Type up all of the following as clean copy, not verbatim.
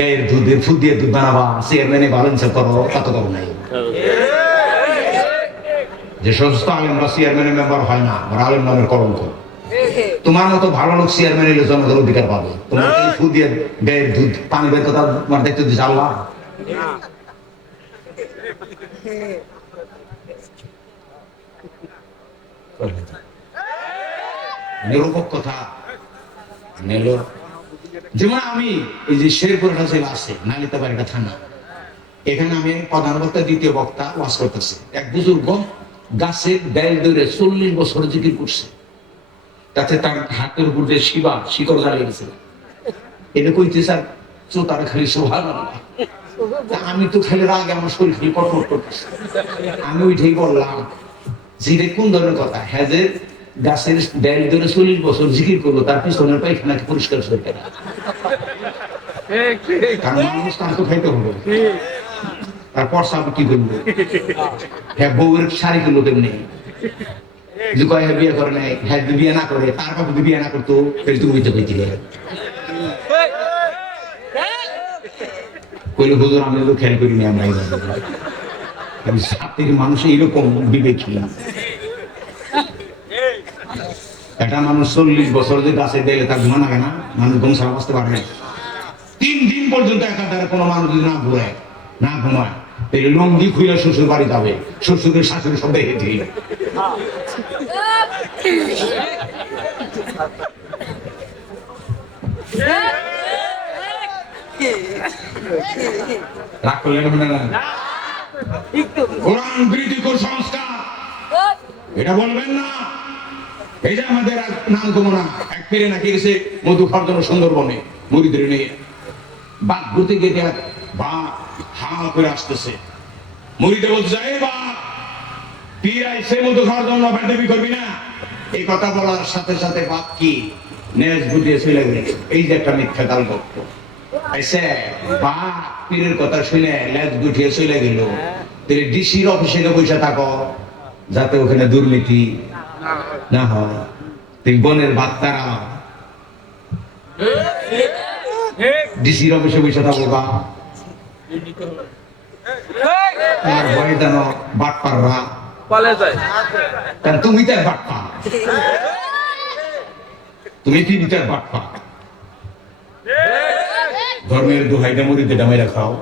গায়ের দুধে ফুট দিয়ে দুধ বানাবা, চেয়ারম্যানে ব্যালেন্স করো, কত করো নাই। যে সমস্ত আলেমরা চেয়ারম্যানের মেম্বার হয় না, ওরা আলেম নামের কলঙ্ক। তোমার মতো ভালো লোক চেয়ারম্যান এলে জনগণ অধিকার পাবে। তোমার ফুট দিয়ে গায়ের দুধ পানি বের কথা তোমার দায়িত্ব দিচ্ছে আল্লাহ। নিরপেক্ষতা যেমন আমি এই যে শেরপুর হাসিল আছে নালিতাবাড়িটা থানা, এখানে আমি প্রধান বক্তা দ্বিতীয় বক্তা ওয়াজ করতেছি। এক বুজুর্গ গাছের ডাইল ধরে 40 বছর জিকির করছে, তাতে তার হাতের উপর যে শিকড় জ্বালিয়ে গেছে। এটা কইতে স্যার চোতারা খালি সুবহানাল্লাহ। আমি তো খালি রাগে আমার শরীর খালি কটমট করতেছে। আমি ওইটাই বললাম যে কোন ধরনের কথা, হ্যাঁ যে গাছের ডাইল ধরে 40 বছর জিকির করলো, তার পিছনের পায়খানাকে পরিষ্কার করে না, কারণ মানুষ তার তো খাইতে হবে। তারপর সাপ কি করবো, হ্যাঁ বউয়ের শাড়ি করলো কেমনি, যে কয় হ্যাঁ বিয়ে করে নাই, হ্যাঁ বিয়ে না করে, তার বাবা যদি বিয়ে না করতো তাহলে তুমি বুঝতে পেরেছি কইলে হুজুর আমি তো খেয়াল করিনি। আমরা জাতির মানুষ এইরকম বিবেকী। একটা মানুষ 40 বছর যে গাছে দিলে তার ঘুমা লাগে না, মানুষ ঘুম সারা বসতে পারে না। 3 দিন পর্যন্ত একাধারে কোনো মানুষ যদি না ঘুরায় না ঘুমায়, তাহলে লঙ্গি খুলে শ্বশুর বাড়ি যাবে, শ্বশুরের শাশুড়ি সব দেখে দিয়ে রাগ করলেন না। কোরআন বিরোধী কুসংস্কার এটা বলবেন না। এই যে আমাদের নাম কমনা এক ফিরে নাকি গেছে মধু খাওয়ার জন্য সুন্দরবনে মুড়িদের নিয়ে, বাঘ ঘুরতে গিয়ে বা হা করে আসতেছে, মুড়িতে বলতে যায় বা পীর আইছে মধু খাওয়ার জন্য বেদবি করবি না। এই কথা বলার সাথে সাথে বাঘ কি নেজ গুটিয়ে চলে গেল। এই যে একটা মিথ্যা কাল গল্প আইসে, বাঘ পীরের কথা শুনে লেজ গুটিয়ে চলে গেল। তাহলে ডিসির অফিসে বসে থাকো যাতে ওখানে দুর্নীতি না হয়, তুমি বনের বার্তারা ডিসির অফিসে বসে থাকো বা তোমার ভয়ে যেন বাটপাররা পালে যায়, কারণ তুমি তার বাটপা, তুমি কি তার বাটপা। ধর্মের দোহাইটা মুড়িতে ডামাইরা খাও।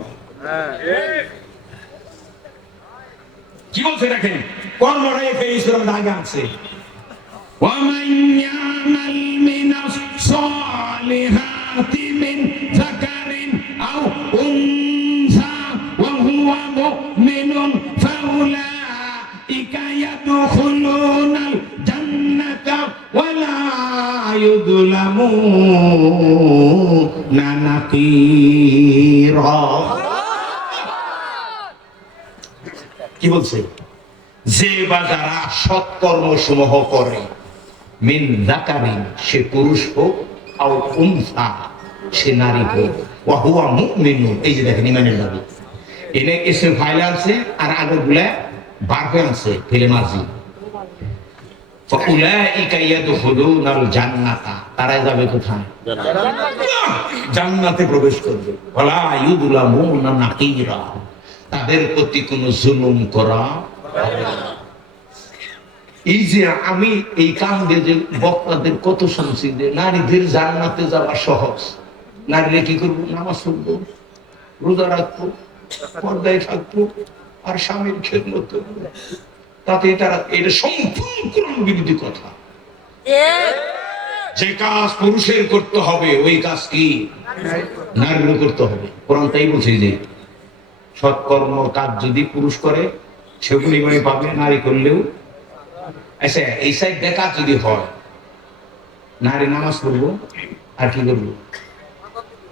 কি বলছে দেখেন, কর্মটা এই ইসলাম দাগে আছে। ومن يعمل من الصالحات من ذكر أو أنثى وهو مؤمن فأولئك يدخلون الجنة ولا يظلمون نقيرا। কি বলছে, যে বা যারা সৎকর্ম সমূহ করে, মিন যাকারিন সে পুরুষ হোক, আও উনসা সে নারী হোক, ওয়া হুয়া মুমিনুন এই যে দেখেন ইমানের দাবি, এনে এসে ফাইল আছে আর আগেরগুলা বার হয়ে আছে ফেলে মাঝি। ফাউলাইকা ইয়াদখুলুনাল জান্নাতা তারা যাবে কোথায়? জান্নাতে প্রবেশ করবে। ওয়ালা ইউযলামুনা নাকিরা তাদের প্রতি কোনো জুলুম করা। এই যে আমি এই কান্দে যে বক্তাদের কত শুনছি যে নারীদের জান্নাতে যাওয়া সহজ, নারীরা কি করবো, নামাজ পড়বো, রোজা রাখবো, পর্দায় থাকবো আর স্বামীর খেদমত করবো, তাতে তারা এটা সম্পূর্ণ কোরআন বিরোধী কথা। যে কাজ পুরুষের করতে হবে ওই কাজ কি নারীরও করতে হবে। কোরআন তাই বলছে যে সৎকর্ম কাজ যদি পুরুষ করে সেগুলি মানে পাবে, নারী করলেও। আচ্ছা এই সাইড দেখা যদি হয়, নারী নামাজ পড়বো আর কি করবো,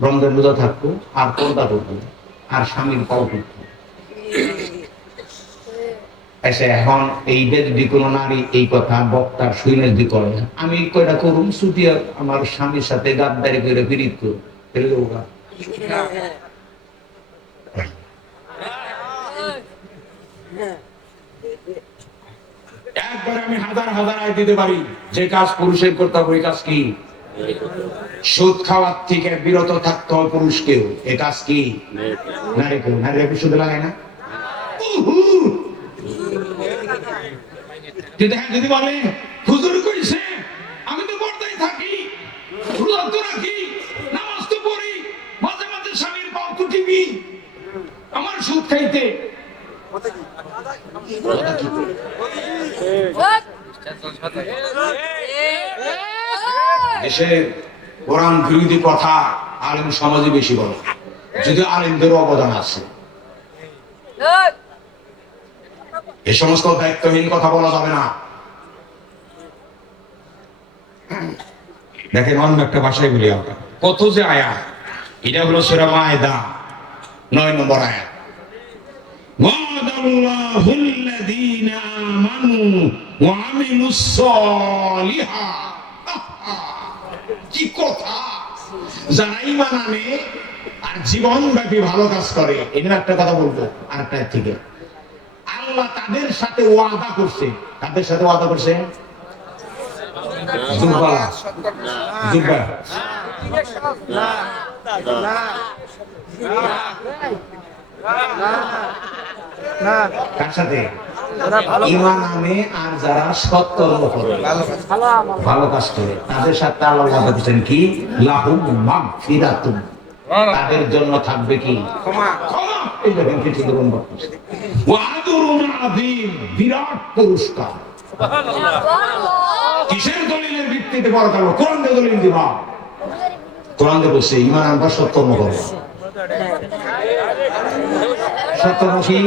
রমজান রোজা থাকবো আর পর্দা করবো আর স্বামীর পাও করবো। আচ্ছা এখন এই যদি কোনো নারী এই কথা বক্তার শুনে যদি করে, আমি কয়টা করুন ছুটি আমার স্বামীর সাথে গাদ্দারি করে বিরিত করুন, ফেলে দেবো গা। একবার আমি হাজার হাজার আয় দিতে পারি, যে কাজ পুরুষের করতে হবে ওই কাজ কি সুদ খাওয়ার থেকে বিরত থাকতে হয় পুরুষকেও। এ কাজ কি নারীকেও? নারীরা সুদে লাগায় না? কিন্তু হ্যাঁ, যদি বলে হুজুর কইছে আমি তো পর্দায় থাকি, রোজা তো রাখি, নামাজ তো পড়ি, মাঝে মাঝে স্বামীর পাও তো টিপি, আমার সুদ খাইতে দেশে কোরআন বিরোধী কথা আলেম সমাজে বেশি বলে, যদি আলেমদেরও অবদান আছে। এ সমস্ত দায়িত্বহীন কথা বলা যাবে না। দেখেন অন্য একটা ভাষায় বলি আমরা, কত যে আয়াত, এটা হলো সূরা মায়েদা 9 নম্বর আয়াত। ওয়াদাল্লাহুল্লাযীনা আমানু ওয়া আমিলুস সালিহাত। কি কথা! যারা ঈমান আনে আর জীবনব্যাপী ভালো কাজ করে, এখানে একটা কথা বলবো আরেকটা থেকে, আল্লাহ তাদের সাথে ওয়াদা করছে। তাদের সাথে ওয়াদা করছে কার সাথে? ঈমান আনে আর যারা সৎকর্ম করে, ভালো কাজ করে, তাদের সাথে আল্লাহ ওয়াদা করছেন কি? লাহুম মাগফিরাতুন, তাদের জন্য থাকবে কি? ক্ষমা। এই দেখেন কি ঠিক বলবো, ওয়া আজরুন আযীম, বিরাট পুরস্কার। কিসের দলিলের ভিত্তিতে বড় করব? কোরআন দিয়ে দলিল দিবা। কোরআন দিয়ে বলছে ঈমান আনবা, সৎকর্ম করবা। সৎকর্ম কি?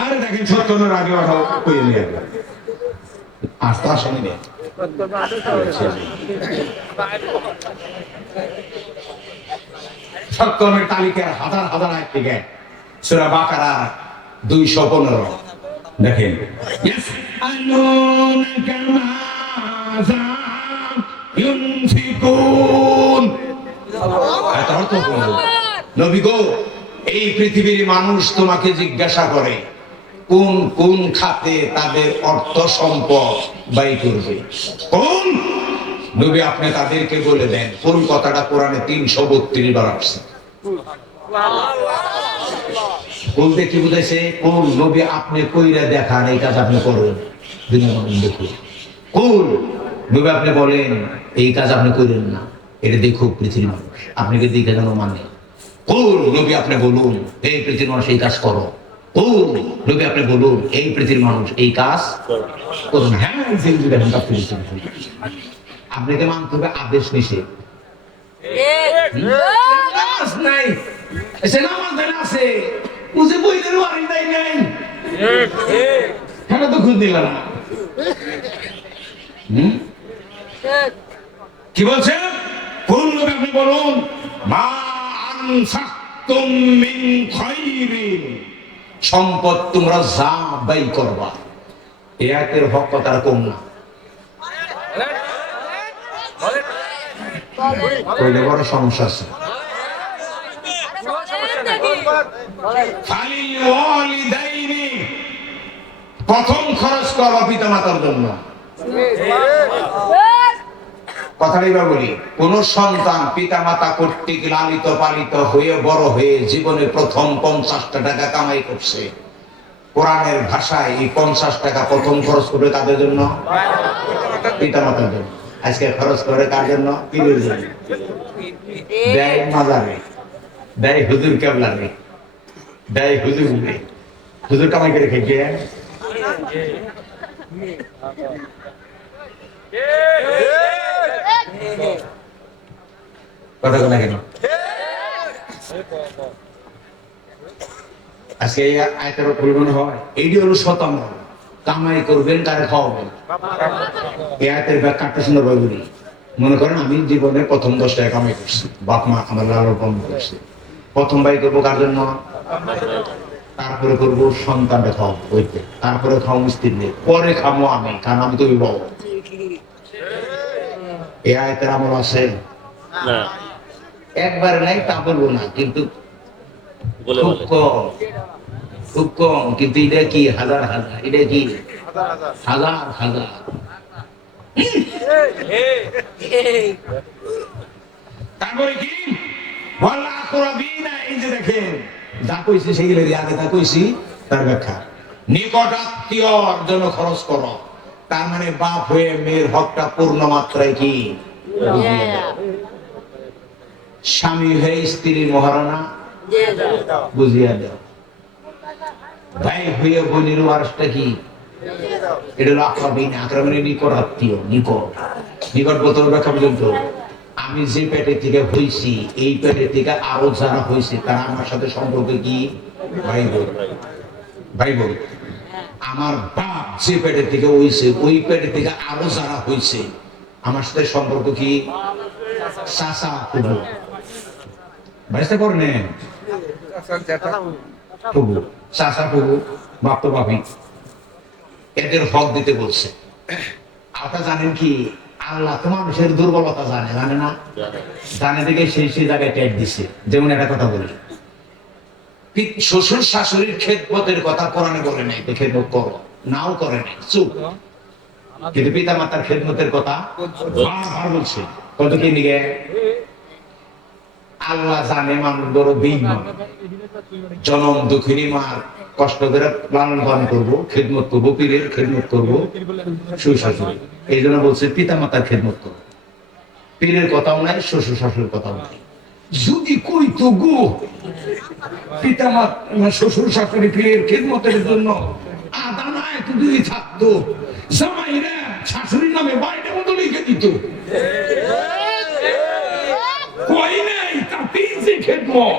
আরে দেখেন সৎকর্মের আগে কথা কইয়ে নিয়ে আস্তে আসেনি না। সৎকর্মের তালিকার হাজার হাজার আয়াত থেকে সূরা বাকারা 215 দেখেন, ইয়াসআলুনাকা মাযা ইউনফিকুন। এত অর্থ বলুন নবী গো, এই পৃথিবীর মানুষ তোমাকে জিজ্ঞাসা করে কোন কোন খাতে তাদের অর্থ সম্পদ ব্যয় করবে। কোন নবী আপনি তাদেরকে বলে দেন। কোন কথাটা কোরআনে 332 বার আসছে। বলতে কি বুঝাইছে? কোন নবী আপনি কইরা দেখান এই কাজ আপনি করুন, দেখুন। কোন নবী আপনি বলেন এই কাজ আপনি করেন না, এটা দেখুক পৃথিবীর মানুষ, আপনাকে দেখে যেন মানে। কোন নবী আপনি বলুন এই পৃথিবীর মানুষ এই কাজ করো। কোন নবী আপনি বলুন এই পৃথিবীর মানুষ এই কাজ করুন। হ্যাঁ, আপনাকে মানতে হবে আদেশ নিষেধ। নাই এসে নামাজ আছে বুঝে বইদের ওয়ারি নাই নাই, কেন তো খুঁজ দিল না? কি বলছেন? কোন লোক আপনি বলুন, মা আনফাকতুম মিন খায়রিন, সম্পদ তোমরা যা ব্যয় করবা। এই আয়াতের হক কথার কম না, কইলে বড় সমস্যা আছে। ফালিল ওয়ালিদাইনি, প্রথম খরচ করবা পিতা মাতার জন্য। কথাটাই বা বলি, কোন সন্তান পিতা মাতা কর্তৃক লালিত পালিত হয়ে বড় হয়ে জীবনে প্রথম 50 টাকা কামাই করছে, কোরআনের ভাষায় এই 50 টাকা প্রথম খরচ করবে তাদের জন্য, পিতা মাতার জন্য। আজকে খরচ করে কার জন্য? পীরের জন্য। দেয় মাজারে, দেয় হুজুর কেবলারে, দেয় হুজুর, হুজুর কামাই করে খেয়ে কথা বলা কেন? আজকে এই আয়তের পরিমাণ হয় এইটি হলো শতাংশ। কামাই করবেন কারে খাওয়াবেন, এই আয়তের ব্যাখ্যা সুন্দর ভাবে বলি। মনে করেন আমি জীবনে প্রথম 10 টাকা কামাই করছি, বাপ মা আমার লালন পালন করছে, প্রথম ব্যয় করবো কার জন্য? তারপরে করবো সন্তানটা খাওয়াবো ওইতে, তারপরে খাওয়াবো স্ত্রী, পরে খাবো আমি, কারণ আমি তো বিবাহ। এই আয়াতের আমল আছে না? একবারে নাই তা বলবো না, কিন্তু খুব কম, খুব কম। কিন্তু এটা কি হাজার হাজার, এটা কি হাজার হাজার। তারপরে কি ওয়ালা আকরাবিনা, এই যে দেখেন যা কইছি সেগুলো আগে যা কইছি তার ব্যাখ্যা। নিকট আত্মীয়র জন্য খরচ করো, তার মানে বাপ হয়ে মেয়ের হকটা পূর্ণ মাত্রায় কি স্বামী হয়ে স্ত্রীর মহারানা বুঝিয়া দাও, ভাই হয়ে বোনের ওয়ারসটা কি এটা হলো আকরাবিনা। আকরাবিনা নিকট আত্মীয়, নিকট বলতে ব্যাখ্যা পর্যন্ত আমি যে পেটে থেকে হইছি এই পেটে থেকে আরো যারা হয়েছে তারা আমার সাথে সম্পর্ক কি ভাই বোন। ভাই বোন আমার বাপ যে পেটে থেকে হইছে ওই পেটে থেকে আরো যারা হয়েছে আমার সাথে সম্পর্ক কি চাচা ফুবু, বুঝতে পারেন? ফুবু চাচা ফুবু বাপ তো বাপি, এদের হক দিতে বলছে। আপনারা জানেন কি আল্লাহ তো মানুষের দুর্বলতা জানে, জানে না? জানে দেখে সেই জায়গায় ট্যাগ দিছে। যেমন একটা কথা বলি, শ্বশুর শাশুড়ির খেদমতের কথা কোরআনে বলে নাই, খেদমত করো, নাও করে নাই, চুপ। কিন্তু পিতা মাতার খেদমতের কথা বারবার বলছে। কত কি নিগে আল্লাহ জানে মানুষ বড় বেঈমান, জনম দুঃখিনী মার কষ্ট করে লালন পালন করবো, খেদমত করবো, পীরের খেদমত করবো, শ্বশুর শাশুড়ি। এই জন্য বলছে পিতা মাতার খেদমত করবো। পীরের কথাও নাই, শ্বশুর শাশুড়ির কথাও নাই। যদি কই তো গো পিতা মাতা শ্বশুর শাশুড়ি পীরের খেদমতের জন্য আদানা এত যদি থাকতো, জামাইরা শাশুড়ির নামে বাড়িটা মতো লিখে দিত। কই নাই তাতেই যে খেদমত।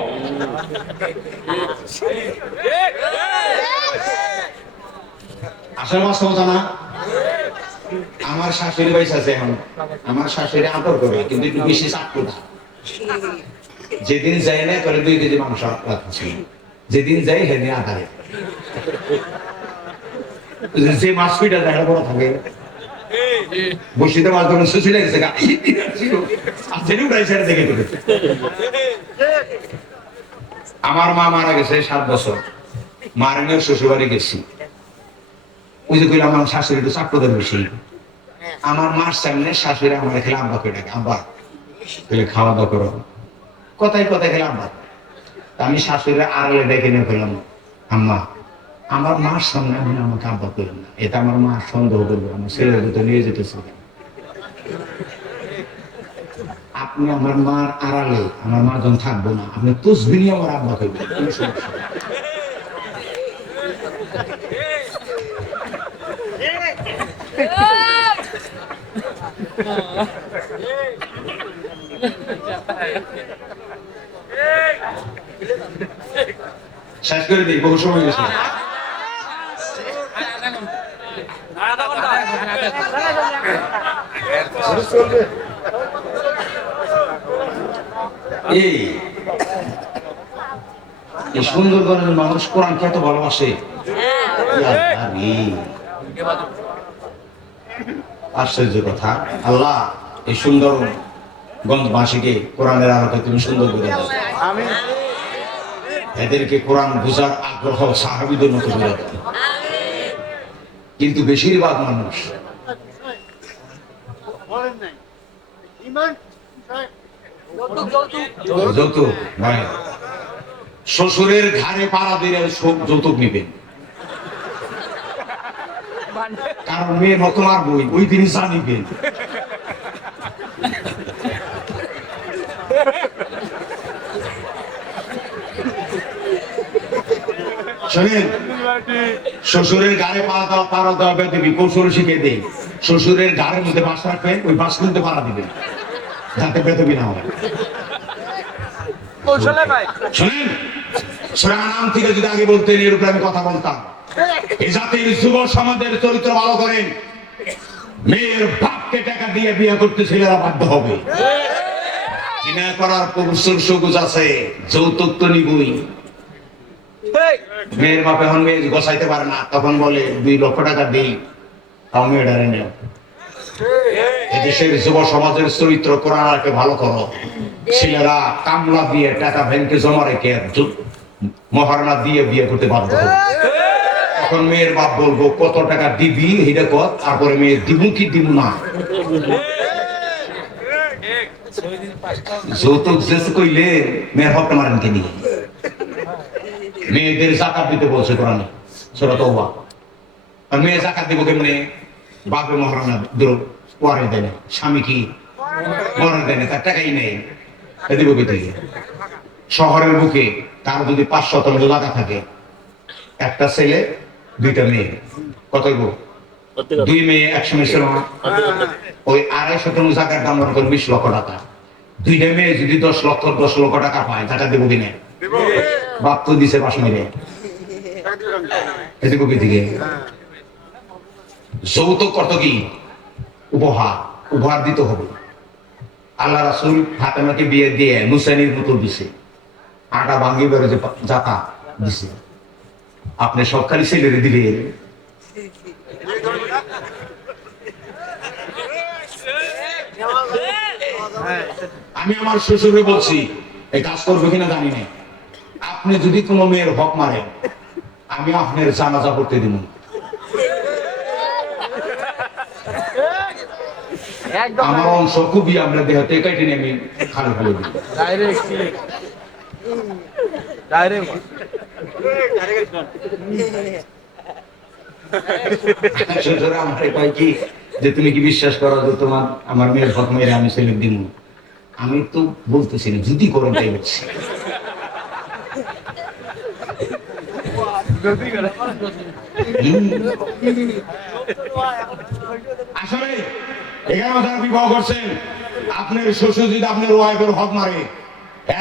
আসলে বাস্তব জানা, আমার শাশুড়ি বাইস আছে এখন, আমার শাশুড়ি আদর করে কিন্তু একটু বেশি চাকু না। যেদিন যাই না করে 2 কেজি মাংস রাখছি, যেদিন যাই হেনে আধারে যে মাছ পিটা দেখা বড় থাকে বসিতে মাছ ধরুন সুচিলে গেছে দেখে। আমার মা মারা গেছে 7 বছর, মার নিয়ে শ্বশুর বাড়ি গেছি। ওই যে কইলাম আমার শাশুড়ি একটু চাপড়দের বেশি, আমার মার সামনে শাশুড়ি আমার খেলে আব্বা কে ডাকে, আব্বা খেলে খাওয়া দাওয়া করো, কথায় কথায় খেলে আব্বা। আমি শাশুড়ি আড়ালে ডেকে নিয়ে ফেললাম, আম্মা আমার মার সামনে আমি আমাকে আব্বা করেন না, এটা আমার মা সন্দেহ করবো আমার ছেলের ভিতরে নিয়ে যেতেছে। আপনি আমার মার আড়ালে, আমার মা যখন থাকবো না, আপনি তুসবি নিয়ে আমার আব্বা করবেন, কোনো সমস্যা নেই। শেষ করে দিই, বহু সময় গেছে। এই সুন্দরবনের মানুষ কোরআনকে এত ভালোবাসে, আশ্চর্য কথা। আল্লাহ এই সুন্দরগঞ্জবাসীকে কোরআনের আলোকে তুমি সুন্দর করে দাও, এদেরকে কোরআন বোঝার আগ্রহ সাহাবীদের মতো বোঝা দাও। কিন্তু বেশিরভাগ মানুষ যৌতুক, শ্বশুরের ঘাড়ে পাড়া দিলে যৌতুক নিবেন, কারণ মেয়ে মতো মারবই, ওই দিনই জানিবেন। শোনেন, শ্বশুরের গাড়ে পাড়া দেওয়া বেদিবি কৌশল শিখে দেই। শ্বশুরের গাড়ের মধ্যে বাস রাখবেন, ওই বাস কিন্তু পাড়া দিবেন যাতে বেদবি না হয়। শোনেন, সূরা আনাম থেকে যদি আগে বলতেন এর উপরে আমি কথা বলতাম। এই জাতির যুব সমাজের চরিত্র ভালো করেন, মেয়ের বাপকে টাকা দিয়ে বিয়ে করতে ছেলেরা বাধ্য হবে। জিনা করার প্রচুর সুযোগ আছে, যৌতুক তো নিবই। মেয়ের বাপ এখন মেয়ে গোছাইতে পারে না, তখন বলে 2 লক্ষ টাকা দিই, তাও মেয়েটারে নেও। এদেশের যুব সমাজের চরিত্র কোরআনকে ভালো করো। ছেলেরা কামলা দিয়ে টাকা ব্যাংকে জমা রেখে মহারণা দিয়ে বিয়ে করতে বাধ্য হবে। এখন মেয়ের বাপ বলবো কত টাকা দিবি এটা কর, তারপরে মেয়ে দিবু কি দিবু না যৌতুক যেসে কইলে মেয়ের হকটা মারেন কে নিয়ে মেয়েদের জাকাত দিতে বলছে কোরআনে সূরা তাওবা। আর মেয়ে জাকাত দিব কেমনে? বাপে মহারণা দিল পরে দেয় না, স্বামী কি মহারণা দেয় না, তার টাকাই নেই, দিব কে থেকে? শহরের বুকে তার যদি 5 শতাংশ জায়গা থাকে, একটা ছেলে 2টা মেয়ে, কত হইব? 2 মেয়ে একসঙ্গে ছিল না, ওই 2.5 শতাংশ জায়গার দাম মনে করেন 20 লক্ষ টাকা। 2টা মেয়ে যদি 10 লক্ষ টাকা পায়, টাকা দেবো কিনা? বাপ তো দিছে 5 মেয়ে, দিব কে থেকে? যৌতুক কত কি? উপহার দিতে হবে। আল্লাহ রাসূল ফাতেমাকে বিয়ে দিয়ে নুসাইনির মতো দিছে, আটা ভাঙ্গি বেরো যে জাতা দিছে। আপনি সব খালি ছেলেরে দিলেন। আমি আমার শ্বশুরে বলছি, এই কাজ করবে কিনা জানি না, আপনি যদি কোনো মেয়ের হক মারেন, আমি আপনার জানাজা করতে দিব। আমার অংশ খুবই আমরা দেহতে কেটে নিয়ে আমি খালি ফেলে দিই। আমাকে কয় কি যে তুমি কি বিশ্বাস করো যে তোমার আমার মেয়ের হক মেরে আমি ছেলে দিব? আমি তো বলতেছি না, যদি করেন তাই বলছি। আসলে 11 যারা বিবাহ করছেন, আপনার শ্বশুর যদি আপনার ওয়াইফের হক মারে,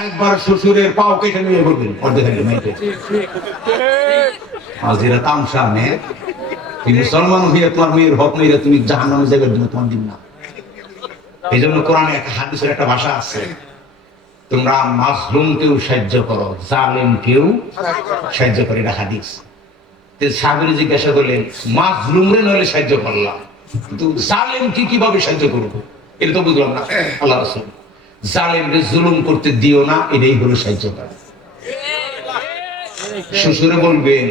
একবার শ্বশুরের পাও কেটে নিয়ে বলবেন অর্ধেক মেয়েকে। হাজিরা তামসা মেয়ে, তুমি মুসলমান হইয়া তোমার মেয়ের হক মেরে তুমি জাহান্নামে যাবে, তোমার দিন না। এই জন্য কোরআনে একটা হাদিসের একটা ভাষা আছে, তোমরা মাজলুমকেও সাহায্য করো, জালেমকেও সাহায্য করে, এটা হাদিস। সাহাবীরা জিজ্ঞাসা করলেন, মাজলুমরে নইলে সাহায্য করলাম, কিন্তু জালেমকে কিভাবে সাহায্য করবো? এটা তো বুঝলাম না। আল্লাহ রাসূল জালেমকে জুলুম করতে দিও না, এটাই হলো সাহায্য করা। শ্বশুরে বলবেন,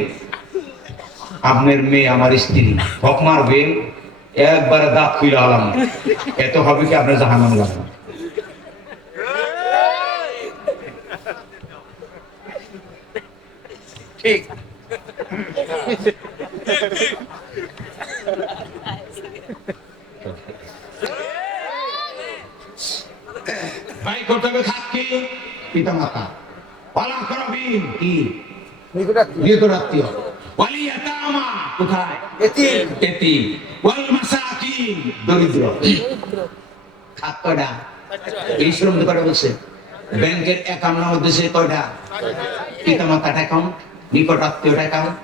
আপনার মেয়ে আমার স্ত্রী, হক মারবেন, একবারে দাঁত খুইলা হলাম, এত হবে কি আপনার জাহান্নামে লাগবে। ঠিক ভাই করতে হবে খাতকে পিতা মাতা, পালা করবিন কি নিকটাত্মীয়, ওয়ালিয়াতামা কোথায়? এতিম, এতিম, ওয়াল মাসাকিন দরিদ্র। খাত কয়টা? এই শ্রম কয়টা বলছে? ব্যাংকের অ্যাকাউন্টের মধ্যে সে কয়টা? পিতা মাতার অ্যাকাউন্ট, নিকটাত্মীয়টা অ্যাকাউন্ট,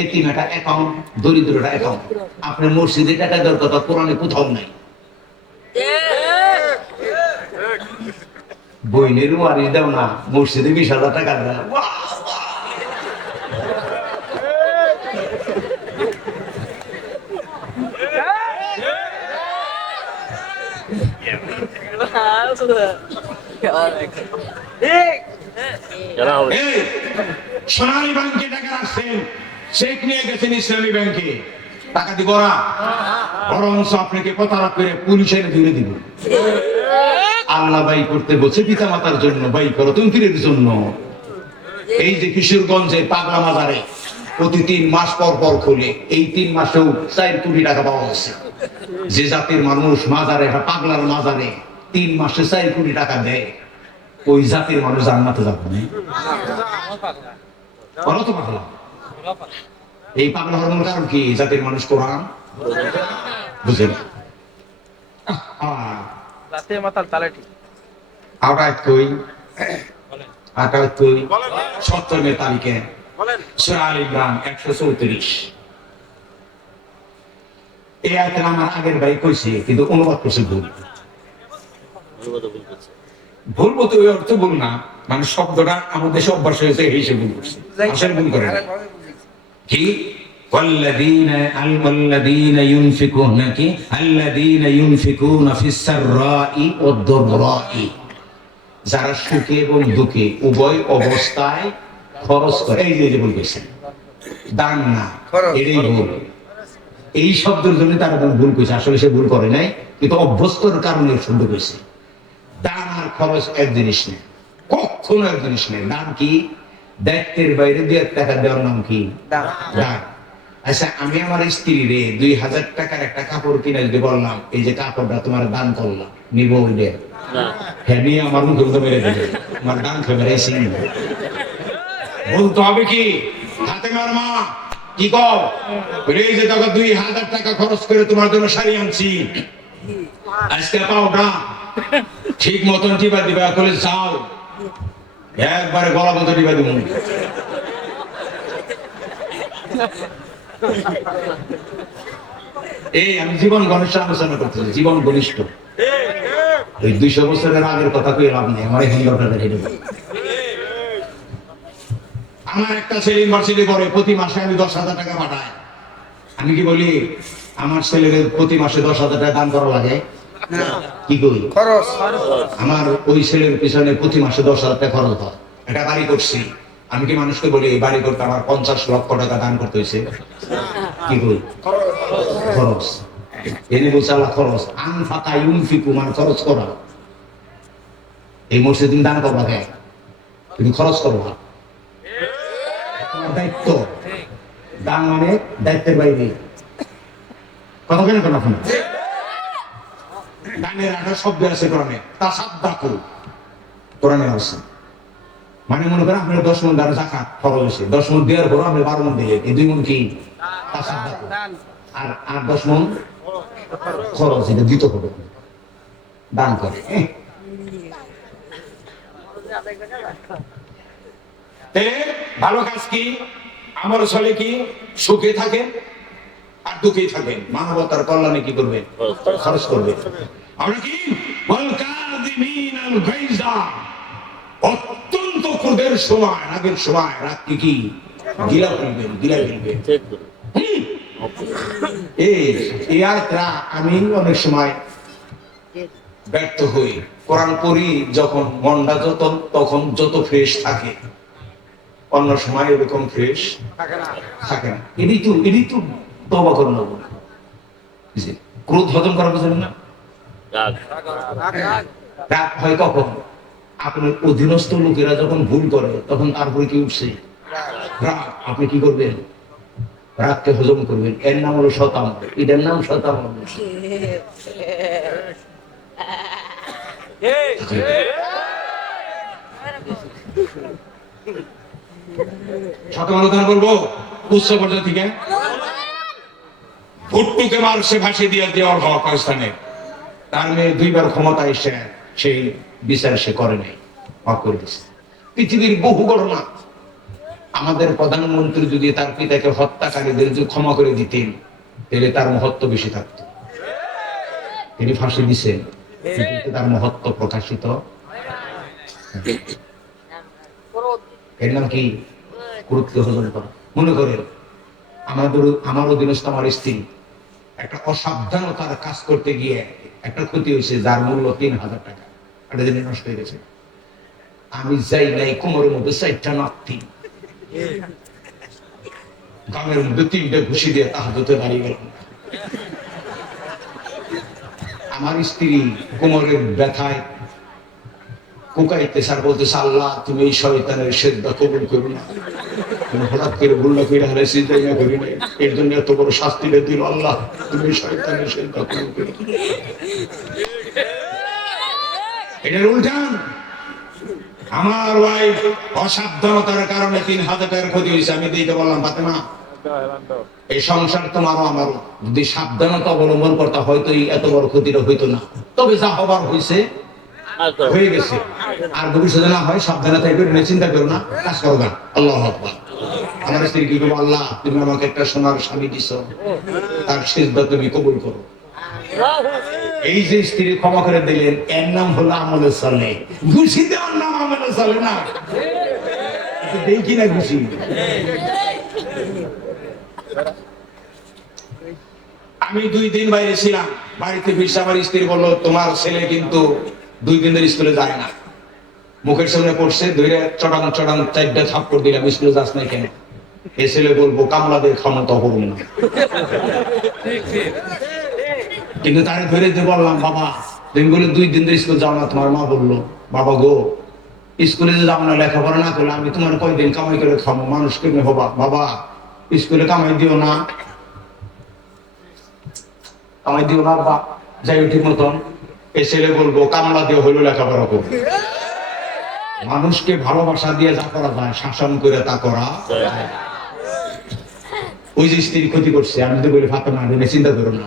এতিমটা অ্যাকাউন্ট, দরিদ্রটা অ্যাকাউন্ট। আপনার মসজিদে টাকা দেওয়ার কথা কোরআনে কোথাও নাই। বইনের ওয়ারিশ দাও না, মসজিদে 20,000 টাকা দেয়। সোনালী ব্যাংকে টাকা রাখছেন, চেক নিয়ে গেছেন ইসলামী ব্যাংকে, টাকা দিব না, বরঞ্চ আপনাকে প্রতারক করে পুলিশের ধরে দিব। আল্লাহ ব্যয় করতে বলছে পিতা মাতার জন্য, ব্যয় করো তুমি ফিরের জন্য। এই যে কিশোরগঞ্জে পাগলা মাজারে প্রতি 3 মাস পর পর খুলে, এই 3 মাসেও 4 কোটি টাকা পাওয়া গেছে। যে জাতির মানুষ মাজারে, পাগলার মাজারে 3 মাসে 4 কোটি টাকা দেয়, ওই জাতির মানুষ জান্নাতে যাবে না। বলো তো পাগলা। এই পাগলা হওয়ার কারণ কি? জাতির মানুষ কোরআন বুঝে না। রাতে মাতাল তালাটি আওটায় কই আটায় কই 70 তারিখে সূরা আল ইমরান 134। এই আয়াতটা আমার আগের ভাই কইছে, কিন্তু অনুবাদ করছে ভুল। ভুল বলতে ওই অর্থ ভুল না, মানে শব্দটা আমাদের দেশে অভ্যাস হয়েছে, এই হিসেবে ভুল করছে। আসলে ভুল করে কি? والذين ينفقون في السراء والضراء, যারা সুখে এবং দুঃখে উভয় অবস্থায় খরচ করে। এই যে ভুল করেছে, দান না, এটাই ভুল। এই শব্দের জন্য তারা ভুল করেছে। আসলে সে ভুল করে নাই, কিন্তু অভ্যস্তর কারণে শুরু হয়েছে। দান আর খরচ এক জিনিস নেই, কখনো এক জিনিস নেই। দান কি? দায়িত্বের বাইরে 2 টাকা দেওয়ার নাম কি? দান। আচ্ছা, আমি আমার স্ত্রী রে 2000 টাকার একটা কাপড় কিনে যদি বললাম এই যে কাপড়টা তোমার দান করলাম, নিব? ওই দে হ্যাঁ, নিয়ে আমার মুখে মুখে মেরে দেবে, আমার দান খেয়ে মেরেছি। বলতে হবে কি? হাতে মার মা, কি কও? এই যে টাকা 2000 টাকা খরচ করে তোমার জন্য শাড়ি আনছি, আজকে পাও না, ঠিক মতন টিপা দিবা, করে যাও একবারে গলা মতো টিপা দিব। এই আমি জীবন ঘনিষ্ঠ আলোচনা করতেছি, জীবন ঘনিষ্ঠ। ওই 200 বছরের আগের কথা কই লাভ নেই, আমার এখন দরকার। আমার একটা ছেলে ইউনিভার্সিটি পড়ে, প্রতি মাসে আমি 10,000 টাকা পাঠাই। আমি কি বলি আমার ছেলেকে প্রতি মাসে 10,000 টাকা দান করা লাগে? কি করি? খরচ। আমার ওই ছেলের পিছনে প্রতি মাসে 10,000 টাকা খরচ হয়। একটা বাড়ি করছি, আমি কি মানুষকে বলি এই বাড়ি করতে আমার 50 লক্ষ টাকা দান করতে হয়েছে? কি করি? খরচ। এনে বলছে আল্লাহ খরচ। আনফাকা ইউনফিকু মানে খরচ করা। এই মসজিদে তুমি দান করবা কেন? তুমি খরচ করবা। দায়িত্ব। দান মানে দায়িত্বের বাইরে। কথা কেন কেন আপনি? দানের একটা শব্দ আছে কোরআনে, তাসাদ্দাকু। কোরআনে আছে। মানে মনে করেন আপনার 10 মণ দানের যাকাত খরচ হয়েছে, 10 মণ দেওয়ার পর আপনি 12 মণ দিলেন, এই 2 মণ কি? তাসাদ্দাকু। আর 10 মণ খরচ, এটা দিতে হবে, দান করে। ভালো কাজ কি? আমার চলে কি? সুখে থাকেন আর দুঃখে থাকেন, মানবতার কল্যাণে কি করবে? খরচ করবে। আমরা কি অত্যন্ত ক্রোধের সময়, রাগের সময় রাগকে কি গিলা ফেলবেন, গিলা ফেলবেন। আমি অনেক সময় ব্যর্থ হই। কোরআন পড়ি যখন মনটা তখন যত ফ্রেশ থাকে, অন্য সময় এরকম ফ্রেশ থাকে না। এটাই তো তওবা করে নেব। ক্রোধ হজম করা বুঝলেন না? রাগ হয় কখন? আপনার অধীনস্থ লোকেরা যখন ভুল করে তখন তারপরে কি উঠছে? রাগ। আপনি কি করবেন? রাগকে হজম করবেন। এর নাম হলো শতাম, এটার নাম শতাম। শতমানুদান বলবো উচ্চ পর্যায় থেকে। ভুট্টুকে মারছে ফাঁসি দিয়ে দেওয়ার হওয়া পাকিস্তানে, তার মেয়ে 2 বার ক্ষমতা এসে সেই বিচার সে করে নাই, মাফ করে দিচ্ছে। পৃথিবীর বহু ঘটনা। আমাদের প্রধানমন্ত্রী যদি তার পিতাকে হত্যাকারীদের যদি ক্ষমা করে দিতেন তাহলে তার মহত্ব বেশি থাকত। তিনি ফাঁসি দিচ্ছেন, তার মহত্ব প্রকাশিত। এর নাম কি? ক্রোধকে হজম করা। মনে করেন আমার অধীনস্থ আমার স্ত্রী একটা অসাবধানতার কাজ করতে গিয়ে একটা ক্ষতি হয়েছে, যার মূল্য 3,000 টাকা, একটা জিনিস নষ্ট হয়ে গেছে। আমি যাই নাই, কোমরের মধ্যে 4টা নাতি, গামের মধ্যে 3টে ঘুষি দিয়ে তাহাজ্জুদে দাঁড়িয়ে গেল। আমার স্ত্রী কোমরের ব্যথায় কুকাইতে স্যার বলতেছে, আল্লাহ তুমি এই শয়তানের সেজদা কবুল করো না। হঠাৎ করে ভুলটা করে হারে চিন্তাই না করি না, এর জন্য এত বড় শাস্তি দিল। আল্লাহ তুমি শয়তানের সেজদা কবুল করো। এটার উল্টান। আমার ওয়াইফ অসাবধানতার কারণে 3,000 টাকার ক্ষতি হয়েছে। আমি দিতে বললাম, ফাতেমা এই সংসার তোমারও আমারও, যদি সাবধানতা অবলম্বন করতে হয়তো এত বড় ক্ষতিটা হইতো না। তবে যা হবার হয়েছে হয়ে গেছে, আর ভবিষ্যতে না হয় সাবধানে থাকবে, চিন্তা করো না, কাজ করো না। আল্লাহু আকবার। আমার স্ত্রী কি বলবো, আল্লাহ তুমি আমাকে একটা সোনার স্বামী দিছো, তার সিজদা তুমি কবুল করো। এই যে স্ত্রী ক্ষমা করে দিলেন, এর নাম হলো আমলে চলে। ঘুষি দেওয়ার নাম আমলে চলে না, দেখি না ঘুষি। আমি 2 দিন বাইরে ছিলাম, বাড়িতে ফিরছে আমার স্ত্রী বললো, তোমার ছেলে কিন্তু 2 দিন ধরে স্কুলে যায় না। মুখের সামনে পড়ছে, ধরে চড়াং 4টা থাপ্পড় দিলাম, স্কুলে যাস নাই কেন? এ ছেলে বলবো, কামলা দিয়ে ক্ষমতা হবো না। কিন্তু তারে ধরে দিয়ে বললাম, বাবা তুমি বলে 2 দিন ধরে স্কুল যাও না। তোমার মা বললো, বাবা গো স্কুলে যে যাও না, লেখাপড়া না করলে আমি তোমার কয়দিন কামাই করে খাবো, মানুষ কেমনে হবা? বাবা স্কুলে কামাই দিও না, কামাই দিও না বাবা। যাই ঠিক মতন এই ছেলে বলবো কামলা দিয়ে হইলো লেখাপড়া করবো। মানুষকে ভালোবাসা দিয়ে যা করা যায়, শাসন করে তা করা। ওই যে স্ত্রীর ক্ষতি করছে, আমি তো বলি ফাতেমা তুমি চিন্তা করো না,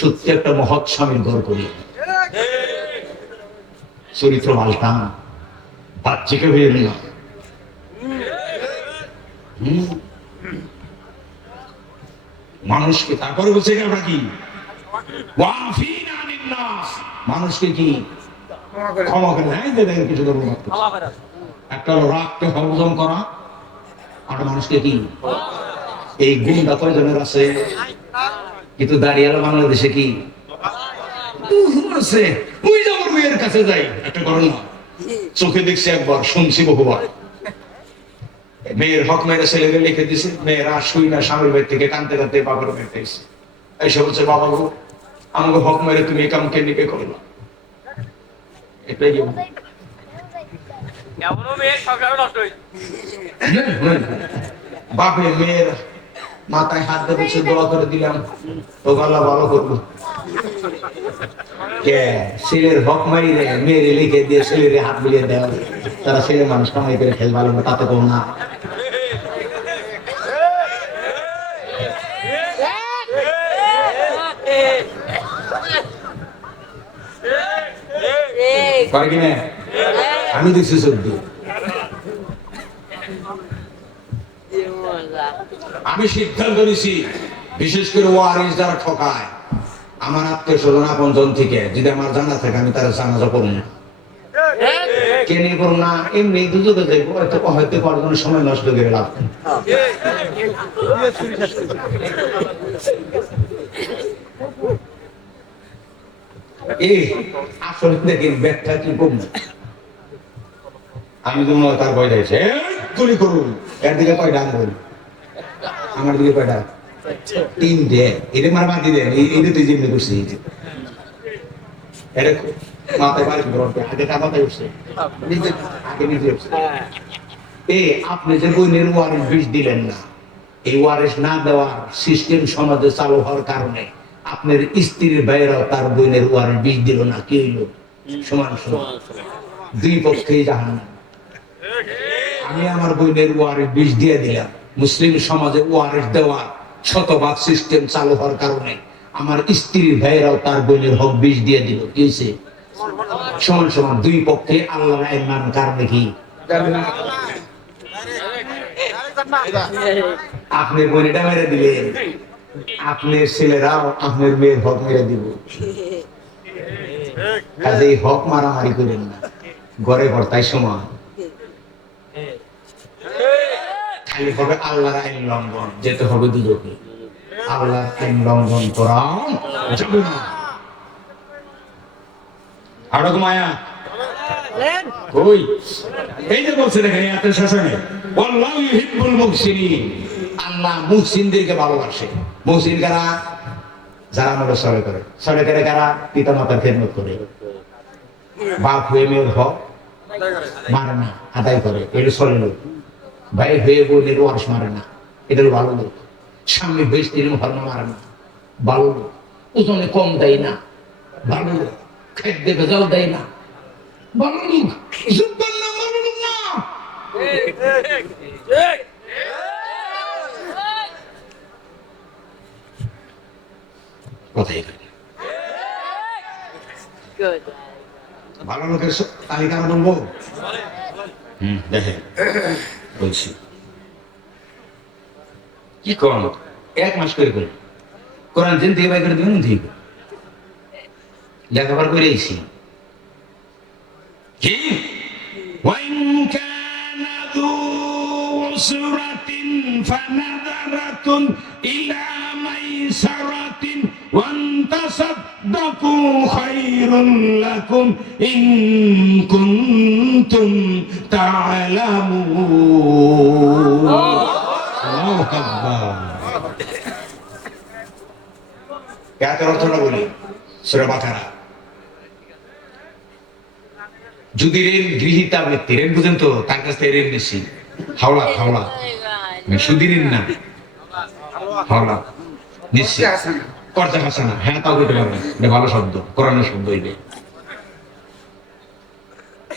সত্যি একটা মহৎ স্বামীর ঘর করি, চরিত্র পাল্টান, বাচ্চাকে হয়ে না। মানুষকে তারপরে বলছে আমরা কি মানুষকে কি ক্ষমা করে দেয়, দেখেন কিছু করবো না। একটা হলো রাগকে হজম করা, আর মানুষকে কি এই গুণটা কয়জনের আছে? কিন্তু দাঁড়িয়ে বাংলাদেশে কি আছে? ওই যে আমার মেয়ের কাছে যাই, একটা ঘটনা চোখে দেখছি একবার, শুনছি বহুবার। মেয়ের হক মেয়েরা ছেলেকে লিখে দিছে, মেয়েরা শুই না স্বামীর বাড়ি থেকে কানতে কানতে বাবার বাড়িতে এসে এসে বলছে, বাবা গো আমাকে হক মেরে তুমি এই কামকে নিকে করলো। এটাই বাপে মেয়ের মাথায় হাত দিয়ে বলছে, দোয়া করে দিলাম তো আল্লাহ ভালো করবো। ছেলের হক মারি রে মেয়েরে লিখে দিয়ে ছেলের হাত বুলিয়ে দেওয়া, তারা ছেলে মানুষ কামাই করে খেল ভালো না, তাতে কম না। আমি দেখছি সত্যি, আমি সিদ্ধান্ত নিছি, বিশেষ করে ওয়ারিস যারা ঠকায়, আমার আত্মীয় স্বজন আপনজন থেকে যদি আমার জানা থাকে, আমি তারা জানাজা করবো না। কেনে করবো না, এমনি দুজনে যাইবো, হয়তো কয়েকজনের সময় নষ্ট করে লাভ। এই আসলে দেখেন ব্যাখ্যা কি করবো, আমি তো মনে হয় তার ভয় যাইছে গুলি করুন, এর দিকে কয়টা আঙ্গুল, আমার দিকে কয়টা? 3টে। এটা মার বাদ দিলেন, এটা তুই যেমনি করছি এটা মাথায় বাড়ি আগে কামাতে উঠছে, আগে নিজে উঠছে। আপনি যে বইনের ওয়ারেস বিষ দিলেন না, এই ওয়ারেস না দেওয়ার সিস্টেম সমাজে চালু হওয়ার কারণে আপনার স্ত্রীর বাইরেও তার বইনের ওয়ারেস বিষ দিল না, কি হইল? সমান সমান, দুই পক্ষেই জাহান্নাম। আমি আমার বইনের ওয়ারেস বিষ দিয়ে দিলাম, মুসলিম সমাজে ওয়ারেস দেওয়ার শতভাগ সিস্টেম চালু হওয়ার কারণে আমার স্ত্রীর ভাইয়েরাও তার বোনের হক বিষ দিয়ে দিল, কি হয়েছে? সমান সমান, দুই পক্ষে আল্লাহর আইন মানার কারণে কি আপনি বোনটা মেরে দিলেন, আপনার ছেলেরাও আপনার মেয়ের হক মেরে দিব। কাজে এই হক মারামারি করেন না, ঘরে ঘরটাই সমান। খালি হবে আল্লাহর আইন লঙ্ঘন, যেতে হবে দুজনকে। আল্লাহর আইন লঙ্ঘন করা যাবে না। আরো মায়া কই এই যে বলছে দেখেন এত শাসনে, আল্লাহু ইউহিব্বুল মুহসিনিন, আল্লাহ মুহসিনদেরকে ভালোবাসে। মুহসিন কারা? যারা আমরা সরে করে, সরে করে কারা? পিতা মাতার খেদমত করে, বাপ হয়ে মেয়ের হক মারে না, আদায় করে, এটা সরে লোক। ভাই হয়ে বোনের ওয়ারিস মারে না, এটা ভালো লোক। স্বামী হয়ে স্ত্রীর ধর্ম মারে না, ভালো লোক। ওজনে কম দেয় না, ভালো লোক। খাদ্যে ভেজাল দেয় না, ভালো লোক। যুদ্ধের নাম ভালো লোক না। কথাই ভালো লোকের তালিকা বলবো। দেখেন বলছি কি করুন, 1 মাস করে করুন, কোরআন দিন থেকে বাই করে দিবেন, ঠিক লেখাপড়া করে এসেছি। কি وإن كان ذو عسرة فنظرة إلى ميسرة وأن تصدقوا خير لكم إن كنتم تعلمون। আয়াতের অর্থটা বলি, সূরা বাকারা। যদি ঋণ গৃহীতা ব্যক্তি, ঋণ বুঝেন তো, তার কাছ থেকে ঋণ নিছি, হাওলা হাওলা, সুদি ঋণ না, হাওলা নিচ্ছি, কর্জা হাসানা, হ্যাঁ তাও বলতে পারবেন, এটা ভালো শব্দ, কোরআনের শব্দ। এটা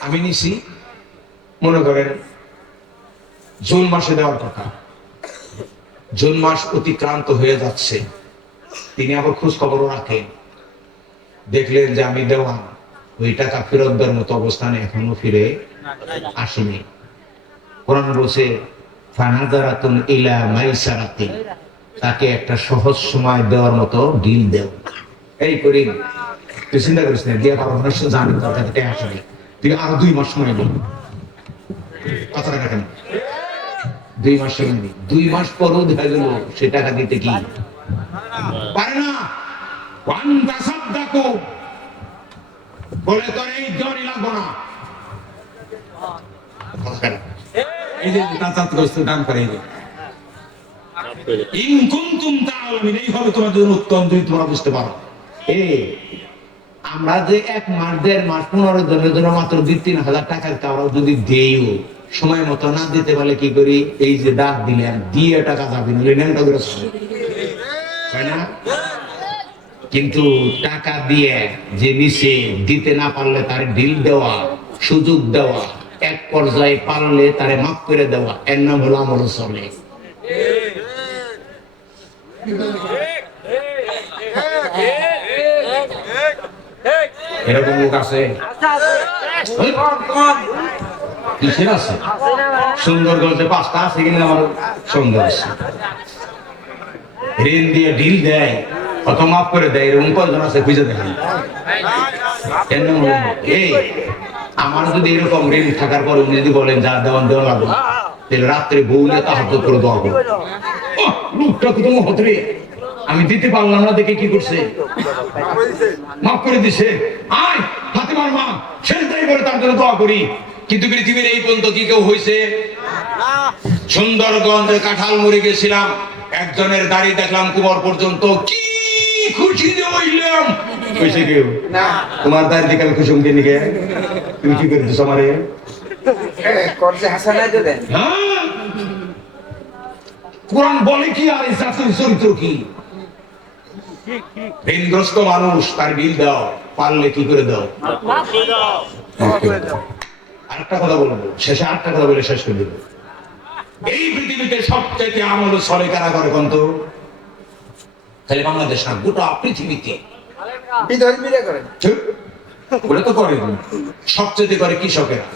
আমি নিছি, মনে করেন জুন মাসে দেওয়ার কথা, জুন মাস অতিক্রান্ত হয়ে যাচ্ছে, তিনি আবার খোঁজ খবরও রাখেন, দেখলেন যে আমি দেওয়া ওই টাকা ফেরত দেওয়ার মতো অবস্থানে এখনো ফিরে আসেনি। কোরআন বলছে ফানাজারাতুন ইলা মাইসারাতি, তাকে একটা সহজ সময় দেওয়ার মতো ডিল দেও। এই করি তুই চিন্তা করিস না, দিয়ে পারো না, জানি তার কাছে টাকা আসেনি, তুই আরো 2 মাস সময় দিন, কথাটা কেন 2 মাস সময় দিই, 2 মাস পরও দেখা গেল সে টাকা দিতে কি পারে না। বলে তোর এই জনই লাগবো না, এই যে দান করে, এই হবে তোমার জন্য উত্তম, যদি তোমরা বুঝতে পারো। আমরা যে 1 মাস 1.5 মাস 15 দিনের জন্য মাত্র 2-3 হাজার টাকা আমরা যদি দেইও, সময় মতো না দিতে পারলে কি করি, এই যে দাঁত দিলেন দিয়ে টাকা যাবে না, কিন্তু টাকা দিয়ে যে নিচে দিতে না পারলে তার ডিল দেওয়া, সুযোগ দেওয়া, এক পর্যায়ে পারলে তারে মাফ করে দেওয়া, এর নাম হলো আমল চলে। এরকম লোক আছে, কিসের আছে? সুন্দরগঞ্জে 5টা আছে কিনা আমার সুন্দর আছে, ঋণ দিয়ে ডিল দেয়, কত মাফ করে দেয়, এরকম কয়জন আছে খুঁজে দেখেন। এই আমার যদি এরকম ঋণ থাকার পর উনি যদি বলেন যা দেওয়ান দেওয়া লাগবে, তাহলে রাত্রে বউ নিয়ে তাহাজ্জুদ করে দোয়া করবো, লোকটা কত মহৎরে, আমি দিতে পারলাম না দেখে কি করছে, মাফ করে দিছে, আয় ফাতেমার মা সেজদাই করে তার জন্য দোয়া করি। কিন্তু পৃথিবীর এই পর্যন্ত কি কেউ হয়েছে? সুন্দরগঞ্জের কাঁঠাল মুড়ি গেছিলাম, একজনের দাড়ি দেখলাম কোমর পর্যন্ত, কি খুশি যে হইলাম। কইছে কেউ না তোমার দাড়ি দেখে আমি খুশি হইনি, কে তুমি কি করে দিছো আমারে, করছে হাসানা দেন। হ্যাঁ, কোরআন বলে কি আর এই জাতির চরিত্র কি? ঋণগ্রস্ত মানুষ তার বিল দাও, পারলে কি করে দাও, আরেকটা কথা বলবো শেষে, আরেকটা কথা বলে শেষ করে দেবো। এই পৃথিবীতে সবচাইতে আমল সরে কারা করে কন্ত? খালি বাংলাদেশ না, গোটা পৃথিবীতে সবচেয়ে করে কৃষকেরা।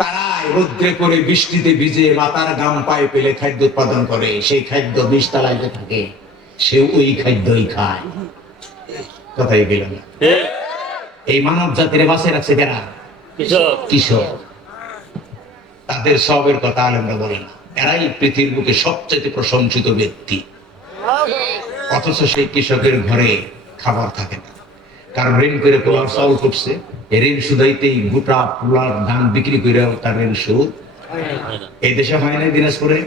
তারাই রোদ্রে করে বৃষ্টিতে ভিজে মাথার ঘাম পায়ে পেলে খাদ্য উৎপাদন করে, সেই খাদ্য বীজতলায় যে থাকে সে ওই খাদ্যই খায়। কথাই গেল না, এই মানব জাতির বাঁচিয়ে রাখছে কারা? কৃষক। তাদের সবের কথা আলেমরা বলে না, এরাই পৃথিবীর বুকে সবচেয়ে প্রশংসিত ব্যক্তি। অথচ সেই কৃষকের ঘরে খাবার থাকে না, কারণ ঋণ করে পোলার চাউল করছে, ঋণ সুদাইতেই গোটা পোলার ধান বিক্রি করে তার ঋণ সুদ। এই দেশে হয় না দিনাজপুরে